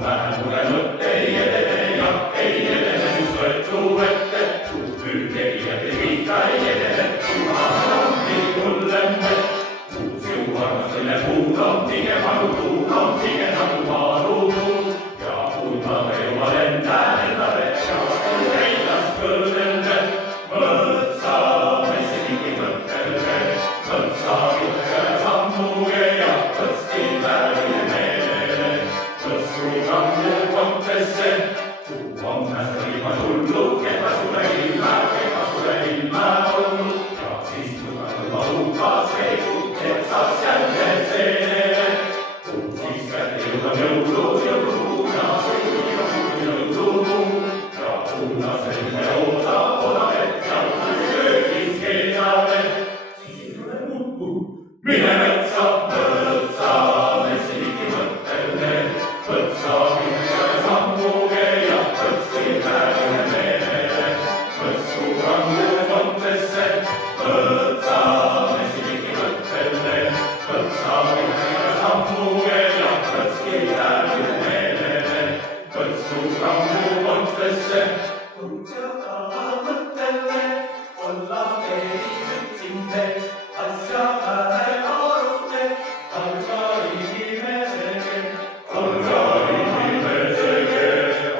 Vähemure mõte ei edene, mis võetu ette, hülgelijad ei viita ei edene, on nii hullem vett. Uus jõuarmas, mille puud on pigem nagu maaluud, ja kui ma jõua lendale, ja kui reilas kõrvelde, mõtsa messingi mõttele, mõtsa ikka sammuge ja mõtsti väärile meelele, mõtsu kammu kontesse, kuu on hästi ilma tulnud, keda sulle ilma olnud, ja siis tugevalt ukas veikut, et saaks jälle seenele, siis kätte jõudnud jõulu, ja kuna selline oodab, et jalgu köögis keedale, siis ei tule muudku, mine metsa, messiniki mõttele, mõtsa pikka sammuge ja mõtsi väärile meelele, mõtsu kammu kontesse, mõtsa messiniki mõttele, mõtsa pikka sammuge ja mõtsi väärile meelele, mõtsu kammu kontesse. Mõtsa mõttele, olla meis üksinde, asja vähe arutle, targa inimesege,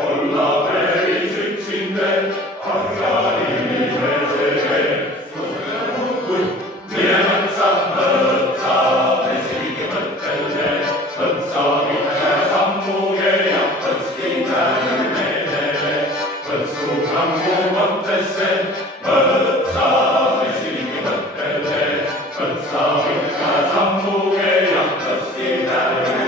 olla meis üksinde, targa inimesege. Mine mõtsa, messiniki mõttele, mõtsa pikka sammuge ja mõtsi väärile meelele, mõtsu kammu kontesse, mõtsa messiniki mõttele, mõtsa pikka sammuge ja mõtsi väärile